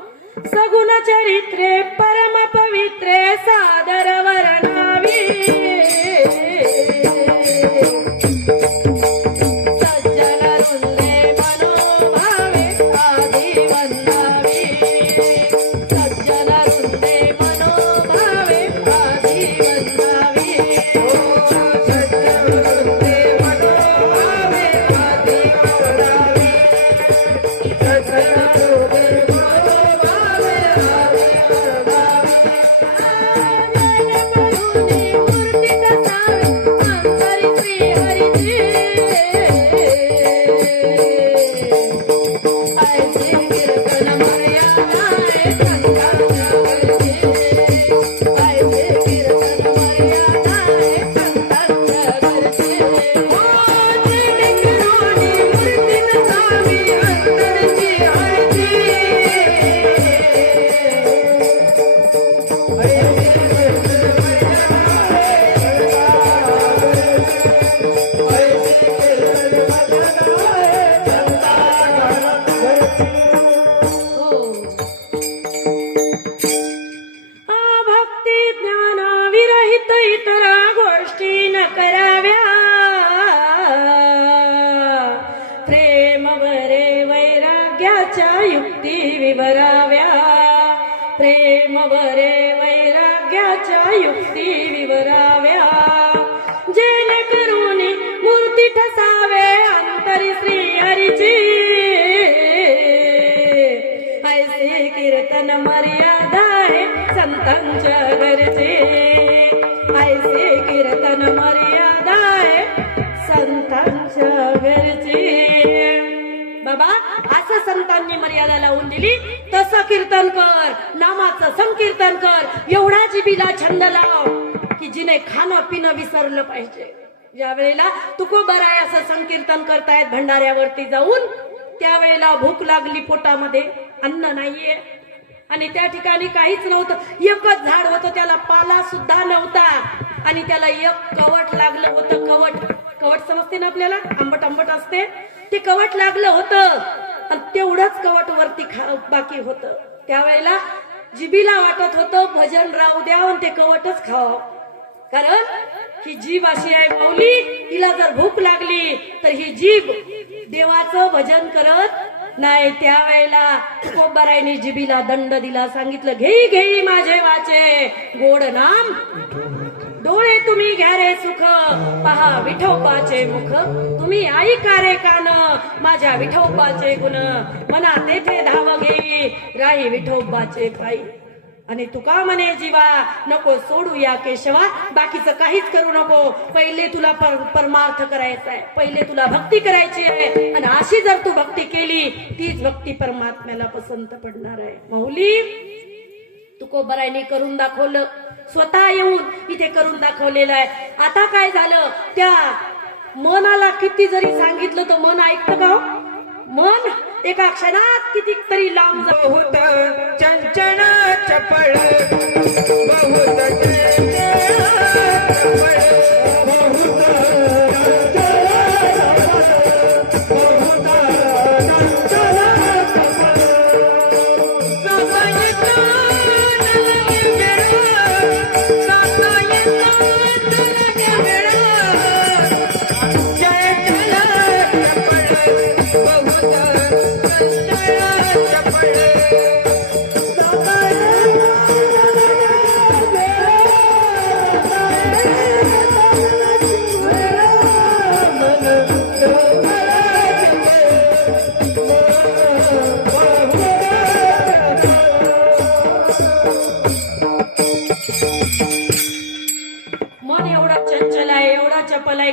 सगुण चरित्रे परम पवित्रे सादर वर्णावी, सज्जन वृंदे मनोभावे आधी वंदावी, सज्जन वृंदे मनोभावे आधी वंदावी. युक्ती विवराव्या, प्रेम बरे वैराग्याच्या युक्ती विवराव्या, जेणे करून मूर्ती ठसावे अंतरी श्री हरीची, ऐसे कीर्तन मर्यादा आहे संतांच्या घरचे, ऐसे कीर्तन मर्यादा आहे संतांच्या घरचे. बाबा असं संतांनी मर्यादा लावून दिली, तसं कीर्तन कर, नामाचं संकीर्तन कर, एवढा जिबीला छंद लाव की जिने खाणं पिणं विसरलं पाहिजे. ज्या वेळेला तुकोबाराय असं संकीर्तन करतायत भंडाऱ्यावरती जाऊन, त्यावेळेला भूक लागली, पोटामध्ये अन्न नाहीये आणि त्या ठिकाणी काहीच नव्हतं, एकच झाड होतं, त्याला पाला सुद्धा नव्हता आणि त्याला एक कवट लागलं होतं. कवट समजते ना आपल्याला, आंबट आंबट असते, ते कवट लागलं होतं आणि तेवढंच कवट वरती बाकी होतं. त्यावेळेला जिबीला वाटत होतं भजन राहू द्या आणि ते कवटच खावं, कारण ही जीभ अशी आहे माऊली, हिला जर भूक लागली तर ही जीभ देवाचं भजन करत नाही. त्यावेळेला तुकोबारायने जिबीला दंड दिला, सांगितलं घेई घेई माझे वाचे गोड नाम, डोळे तुम्ही घ्या रे सुख, पहा विठोबाचे मुख, तुम्ही ऐका रे कान माझ्या विठोबाचे गुण, मना तेथे धाव घेई राही विठोबाचे पायी. आणि तुका म्हणे जीवा नको सोडू या केशवा, बाकीचं काहीच करू नको, पहिले तुला परमार्थ करायचा आहे, पहिले तुला भक्ती करायची आहे आणि अशी जर तू भक्ती केली तीच भक्ती परमात्म्याला पसंत पडणार आहे. माऊली तुकोबारायने करून दाखवलं, स्वतः येऊन इथे करून दाखवलेलं आहे. आता काय झालं, त्या मनाला किती जरी सांगितलं तर मन ऐकतं का हो? मन एका क्षणात किती तरी लांब बहुत चंचल चपळ, बहुत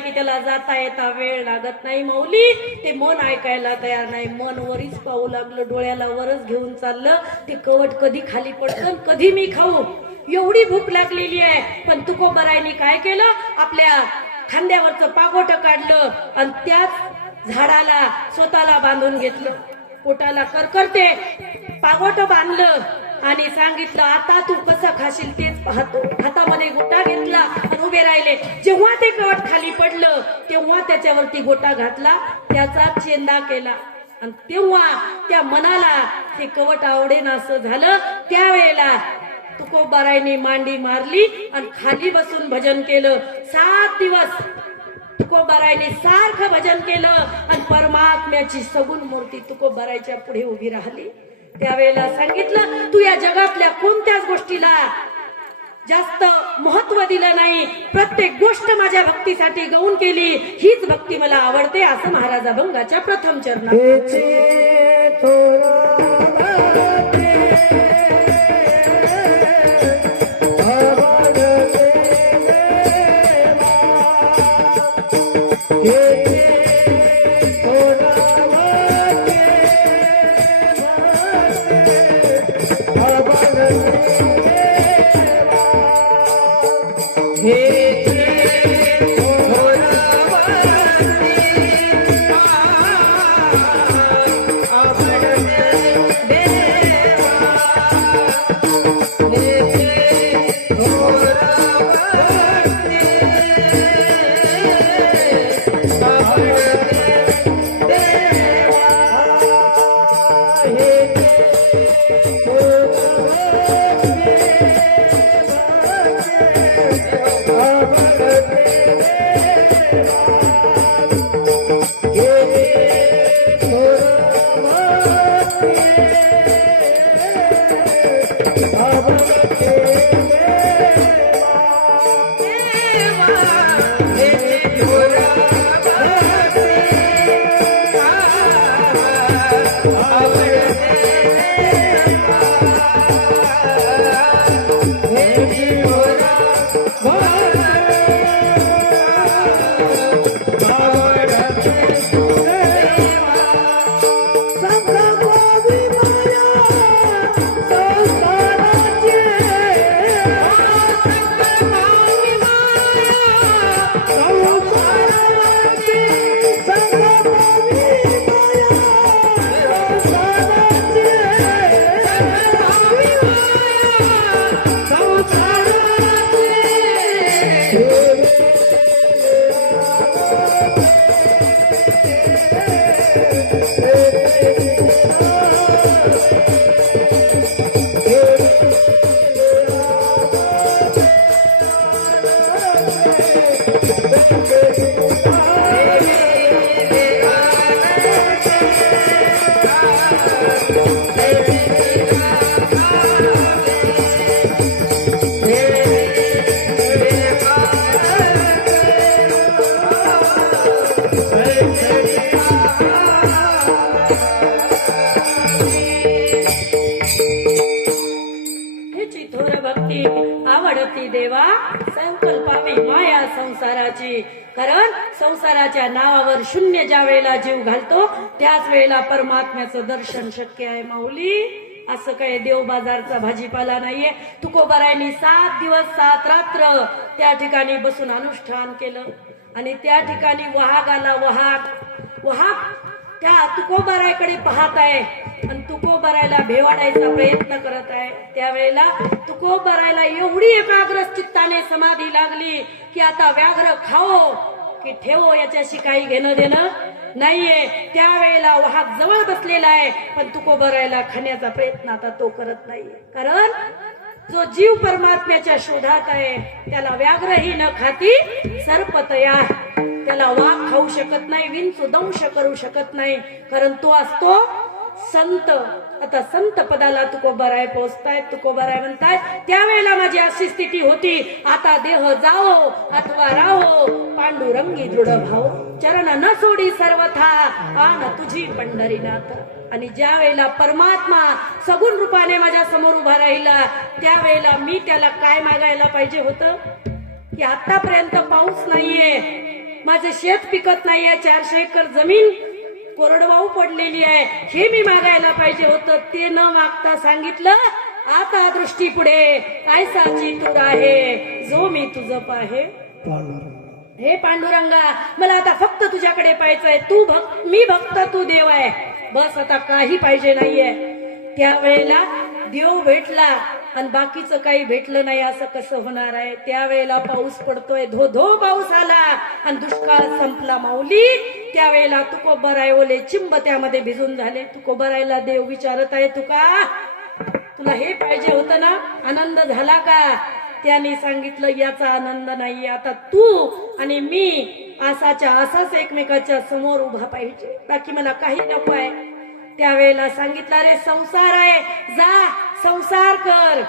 की त्याला जाता येता वेळ लागत नाही. माऊली ते मन ऐकायला तयार नाही, मन वरीच पाहू लागलं, डोळ्याला वरच घेऊन चाललं. ते कवट कधी खाली पडतं, कधी मी खाऊ, एवढी भूक लागलेली आहे. पण तुकोबारायने काय केलं, आपल्या खांद्यावरचं पागोट काढलं आणि त्याच झाडाला स्वतःला बांधून घेतलं, पोटाला करकरते पागोट बांधलं आणि सांगितलं आता तू कसं खाशील तेच पाहतो. हातामध्ये गोटा घेतला आणि उभे राहिले. जेव्हा ते कवट खाली पडलं तेव्हा त्याच्यावरती गोटा घातला, त्याचा चेंदा केला आणि तेव्हा त्या मनाला ते कवट आवडेन असं झालं. त्यावेळेला तुकोबारायने मांडी मारली आणि खाली बसून भजन केलं. 7 दिवस तुकोबारायने सारखं भजन केलं आणि परमात्म्याची सगुण मूर्ती तुकोबारायच्या पुढे उभी राहिली. त्यावेळेला सांगितलं तू या जगातल्या कोणत्याच गोष्टीला जास्त महत्व दिलं नाही, प्रत्येक गोष्ट माझ्या भक्तीसाठी गौण केली, हीच भक्ती मला आवडते असं महाराज अभंगाच्या प्रथम चरणात. हे देवाच्या नावावर शून्य ज्या वेळेला जीव घालतो त्याच वेळेला परमात्म्याचं दर्शन शक्य आहे माऊली. असं काय देव बाजारचा भाजीपाला नाहीये. तुकोबारायांनी 7 दिवस 7 रात्र त्या ठिकाणी बसून अनुष्ठान केलं आणि त्या ठिकाणी वाघ आला. वाघ त्या तुकोबारायकडे पाहत आहे आणि तुकोबारायला भेवाडायचा प्रयत्न करत आहे. त्यावेळेला तुकोबारायला एवढी एकाग्र चित्ताने समाधी लागली की आता व्याघ्र खाओ की ठेवो याच्याशी काही घेणं देणं नाहीये. त्यावेळेला वाघ जवळ बसलेला आहे पण तुकोबारायला खाण्याचा प्रयत्न आता तो करत नाहीये. कारण जो जीव परमात्म्याच्या शोधात आहे त्याला व्याघ्रही न खाती सर्प तयार. त्याला वाघ खाऊ शकत नाही, विंचू दंश करू शकत नाही, कारण तो असतो संत. आता संत पदाला तुकोबाराय पोहोचतायत. तुकोबाराय म्हणतायत त्यावेळेला माझी अशी स्थिती होती, आता देह जाओ अथवा राहो, पांडुरंगी दृढ भाव, चरण न सोडी सर्वथा, आन तुझी पंढरीनाथ. आणि ज्या वेळेला परमात्मा सगुण रूपाने माझ्या समोर उभा राहिला त्यावेळेला मी त्याला काय मागायला पाहिजे होतं की आतापर्यंत पाऊस नाहीये, माझं शेत पिकत नाहीये, 400 एकर जमीन कोरडवाहू पडलेली आहे, हे मी मागायला पाहिजे होतं. ते न मागता सांगितलं आता दृष्टी पुढे ऐसाची तूर आहे जो मी तुझं पाहे. हे पांडुरंगा मला आता फक्त तुझ्याकडे पाहायचंय. तू भक्त मी भक्त तू देव आहे, बस आता काही पाहिजे नाहीये. त्यावेळेला देव भेटला आणि बाकीचं काही भेटलं नाही असं कसं होणार आहे. त्यावेळेला पाऊस पडतोय, धो धो पाऊस आला आणि दुष्काळ संपला माऊली. त्यावेळेला तुकोबाराय ओले चिंब त्यामध्ये भिजून झाले. तुकोबारायला देव विचारत आहे, तुका तुला हे पाहिजे होतं ना, आनंद झाला का? त्याने सांगितलं याचा आनंद नाही, आता तू आणि मी असाच्या असाच एकमेकाच्या समोर उभा पाहिजे, बाकी मला काही नको आहे. त्यावेळेला सांगितलं अरे संसार आहे, जा संसार कर.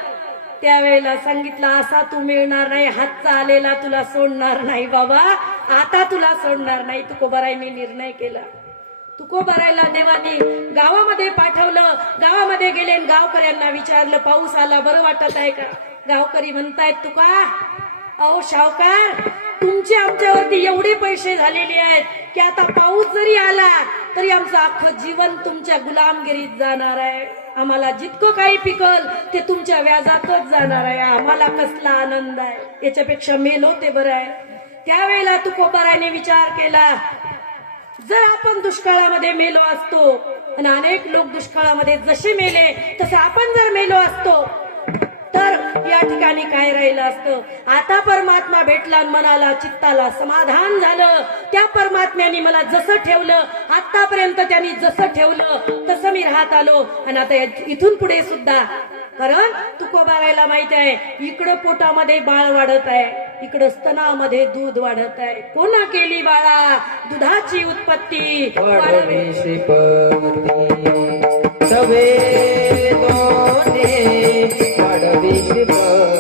त्यावेळेला सांगितलं असा तू मिळणार नाही, हातचा आलेला तुला सोडणार नाही बाबा, आता तुला सोडणार नाही. तुकोबारायने निर्णय केला. तुकोबारायला देवानी गावामध्ये पाठवलं. गावामध्ये गेले आणि गावकऱ्यांना विचारलं पाऊस आला बरं वाटत आहे का? गावकरी म्हणतायत तुका अहो सावकार तुमचे आमच्यावरती एवढे पैसे झालेले आहेत की आता पाऊस जरी आला तरी आमचं अख्खं जीवन तुमच्या गुलामगिरीत जाणार आहे. आम्हाला जितकं काही पिकल ते तुमच्या व्याजातच जाणार आहे. आम्हाला कसला आनंद आहे, याच्यापेक्षा मेलो ते बरं आहे. त्यावेळेला तुकोबारायने विचार केला, जर आपण दुष्काळामध्ये मेलो असतो आणि अनेक लोक दुष्काळामध्ये जसे मेले तसे आपण जर मेलो असतो तर या ठिकाणी काय राहिलं असतं. आता परमात्मा भेटला, मनाला चित्ताला समाधान झालं. त्या परमात्म्याने मला जसं ठेवलं आतापर्यंत त्यांनी जसं ठेवलं तसं मी राहत आलो आणि आता इथून पुढे सुद्धा. कारण तुकोबारायला माहित आहे इकडं पोटामध्ये बाळ वाढत आहे, इकडं स्तनामध्ये दूध वाढत आहे. कोणा केली बाळा दुधाची उत्पत्ती वाढवे श्रीपती सवे दोने वाढवे श्रीपती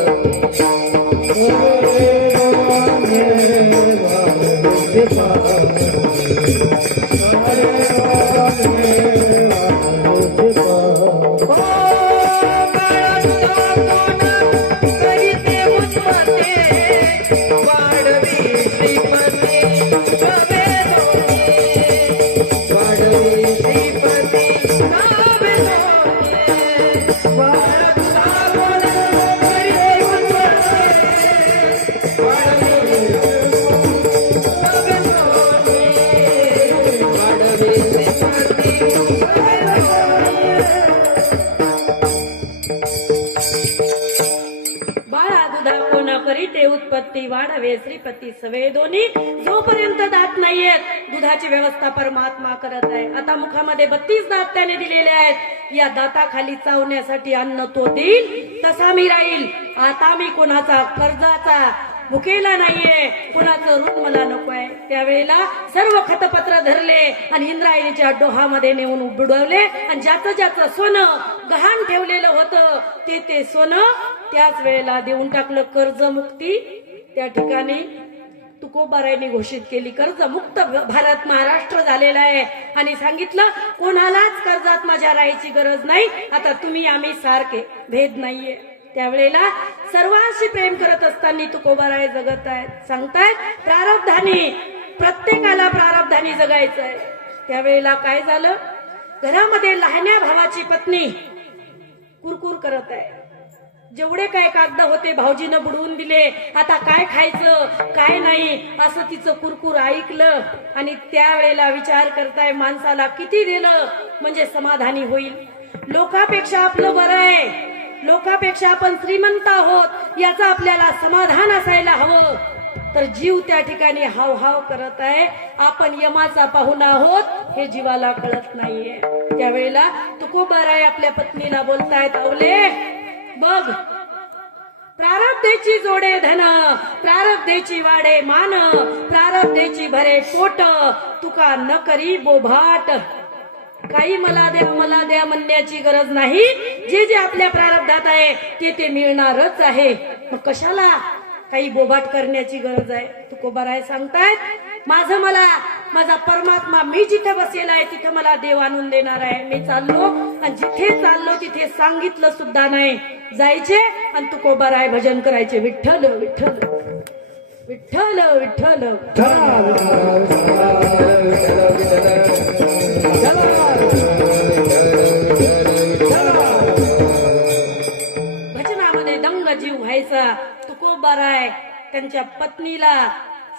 उत्पत्ती वाढवे श्रीपती सवे दोन्ही. जोपर्यंत दात नाहीयेत दुधाची व्यवस्था परमात्मा करत आहे. आता मुखामध्ये 32 दात त्याने दिलेले आहेत. या दाताखाली चावण्यासाठी अन्न तो देईल तसा मी राहील. आता मी कोणाचा कर्जाचा भुकेला नाहीये, कोणाचं ऋण मला नको आहे. त्यावेळेला सर्व खतपत्र धरले आणि इंद्रायणीच्या डोहामध्ये नेऊन बुडवले आणि ज्याचं ज्याचं सोनं गहाण ठेवलेलं होतं ते सोनं त्याच वेळेला देऊन टाकलं. कर्जमुक्ती त्या ठिकाणी तुकोबारायांनी घोषित केली. कर्जमुक्त भारत महाराष्ट्र झालेला आहे आणि सांगितलं कोणालाच कर्जात माझ्या राहायची गरज नाही. आता तुम्ही आम्ही सारखे, भेद नाहीये. त्यावेळेला सर्वांशी प्रेम करत असताना तुकोबाराय जगत आहेत. सांगतायत प्रारब्धाने प्रत्येकाला प्रारब्धाने जगायचं आहे. त्यावेळेला काय झालं, घरामध्ये लहान्या भावाची पत्नी कुरकुर करत आहे. जेवढे काय कागद होते भाऊजीनं बुडवून दिले, आता काय खायचं काय नाही असं तिचं कुरकुर ऐकलं आणि त्यावेळेला विचार करताय माणसाला किती दिलं म्हणजे समाधानी होईल. लोकांपेक्षा आपलं बरं आहे, लोकांपेक्षा आपण श्रीमंत आहोत याचं आपल्याला समाधान असायला हवं. तर जीव त्या ठिकाणी हाव हाव करत आहे. आपण यमाचा पाहुणा आहोत हे जीवाला कळत नाहीये. त्यावेळेला तुकोबाराय आपल्या पत्नीला बोलतायत, अवले बघ, प्रारब्धेची जोडे धन, प्रारब्धेची वाडे मान, प्रारब्धेची भरे पोट, तुका न करी बोभाट. काही मला द्या म्हणण्याची गरज नाही. जे जे आपल्या प्रारब्धात आहे ते ते मिळणारच आहे. मग कशाला काही बोबाट करण्याची गरज आहे. तुकोबाराय सांगतायत, माझं मला माझा परमात्मा मी जिथे बसेल आहे तिथे मला देव आणून देणार आहे. मी चाललो आणि जिथे चाललो तिथे सांगितलं सुद्धा नाही, जायचे आणि तुकोबाराय भजन करायचे, विठ्ठल विठ्ठल विठ्ठल विठ्ठल. भजनामध्ये दंग जीव व्हायचा. तुकोबाराय त्यांच्या पत्नीला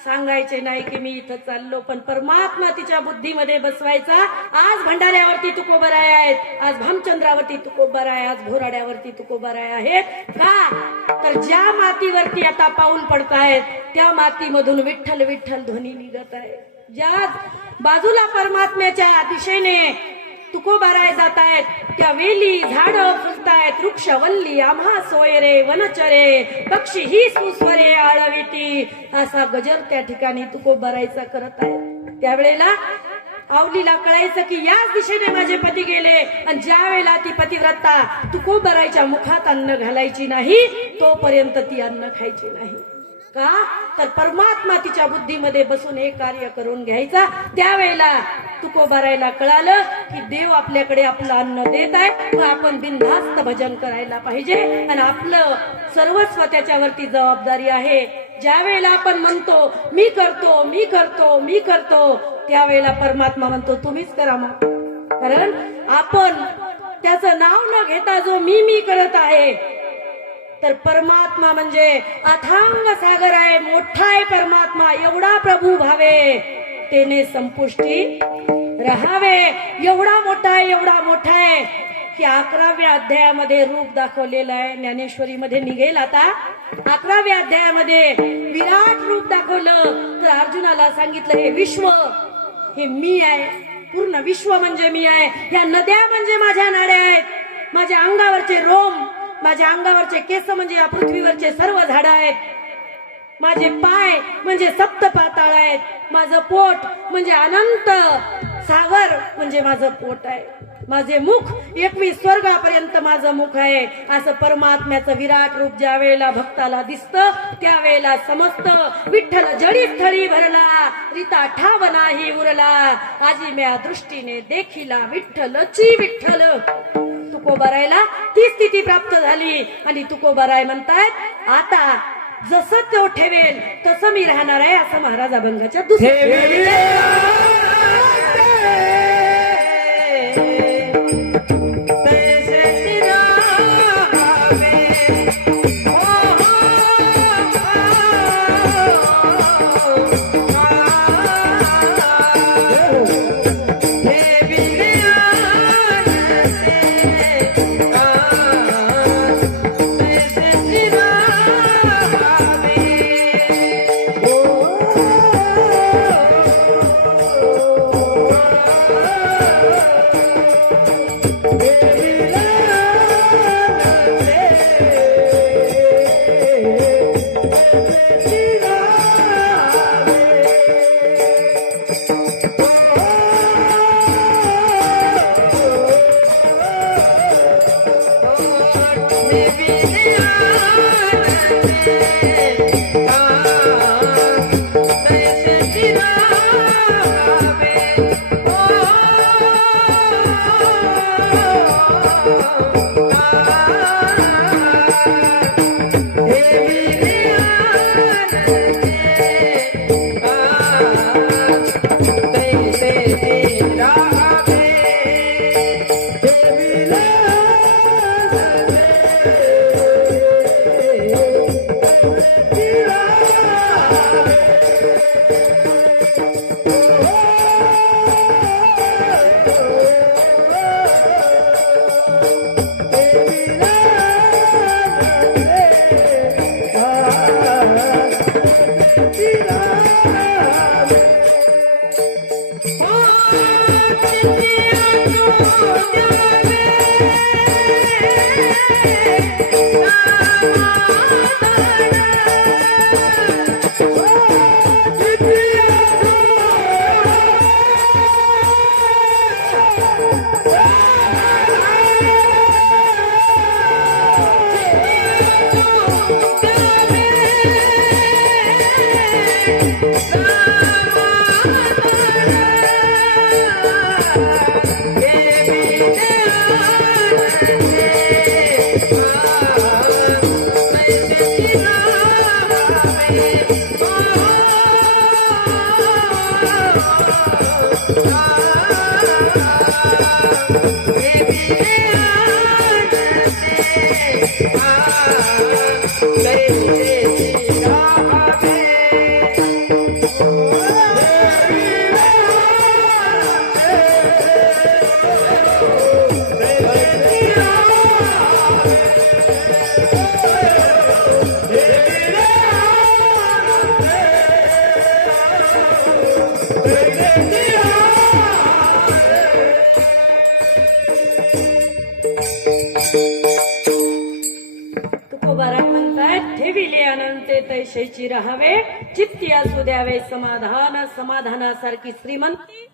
सांगायचे नाही की मी इथं चाललो, पण परमात्मा तिच्या बुद्धीमध्ये बसवायचा. आज भंडाऱ्यावरती तुकोबाराय आहेत, आज भामचंद्रावरती तुकोबाराय, आज घोराड्यावरती तुकोबाराय आहेत. का तर ज्या मातीवरती आता पाऊल पडतायत त्या मातीमधून विठ्ठल विठ्ठल ध्वनी निघत आहे. ज्या बाजूला परमात्म्याच्या दिशेने तुकोबाराय जात आहेत त्या वेली झाडं फुलतायत, वृक्ष वल्ली आम्हा सोयरे, वनचरे पक्षी ही सुस्वरे आळविती, असा गजर त्या ठिकाणी तुकोबारायचा करत आहे. त्यावेळेला आवलीला कळायचं की याच दिशेने माझे पती गेले, आणि ज्या वेळेला ती पतिव्रता तुकोबारायच्या मुखात अन्न घालायची नाही तोपर्यंत ती अन्न खायची नाही. का तर परमात्मा तिच्या बुद्धीमध्ये बसून हे कार्य करून घ्यायचा. त्यावेळेला तुकोबारायला कळालं की देव आपल्याकडे आपलं अन्न देत आहे, तर आपण बिनधास्त भजन करायला पाहिजे आणि आपलं सर्वस्व त्याच्यावरती जबाबदारी आहे. ज्या वेळेला आपण म्हणतो मी करतो मी करतो मी करतो, त्यावेळेला परमात्मा म्हणतो तुम्हीच करा मग. कारण आपण त्याचं नाव न घेता जो मी करत आहे, तर परमात्मा म्हणजे अथांग सागर आहे, मोठा आहे परमात्मा. एवढा प्रभू भावे तेने संपुष्टी राहावे. एवढा मोठा आहे, एवढा मोठा आहे की 11व्या अध्यायामध्ये रूप दाखवलेलं आहे. ज्ञानेश्वरीमध्ये निघेल आता. 11व्या अध्यायामध्ये विराट रूप दाखवलं, तर अर्जुनाला सांगितलं हे विश्व हे मी आहे, पूर्ण विश्व म्हणजे मी आहे. या नद्या म्हणजे माझ्या नाड्या आहेत, माझ्या अंगावरचे रोम, माझ्या अंगावरचे केस म्हणजे या पृथ्वीवरचे सर्व झाड आहेत, माझे पाय म्हणजे सप्त पाताळ आहेत, माझं पोट म्हणजे अनंत सागर म्हणजे माझं पोट आहे, माझे मुख 21 स्वर्गापर्यंत माझं मुख आहे. असं परमात्म्याचं विराट रूप ज्या वेळेला भक्ताला दिसतं त्यावेळेला समजतं विठ्ठल जडी स्थळी भरला, रीता ठाव नाही उरला, आजी म्या दृष्टीने देखिला विठ्ठलची विठ्ठल. तुकोबारायला ती स्थिती प्राप्त झाली आणि तुकोबाराय म्हणतायत आता जसं तो ठेवेल तसं मी राहणार आहे, असं महाराज अभंगाच्या तुकोबाराय म्हणतायत ठेविले अनंते तैशेची राहावे चित्ती असू द्यावे समाधान समाधानासारखी श्रीमंती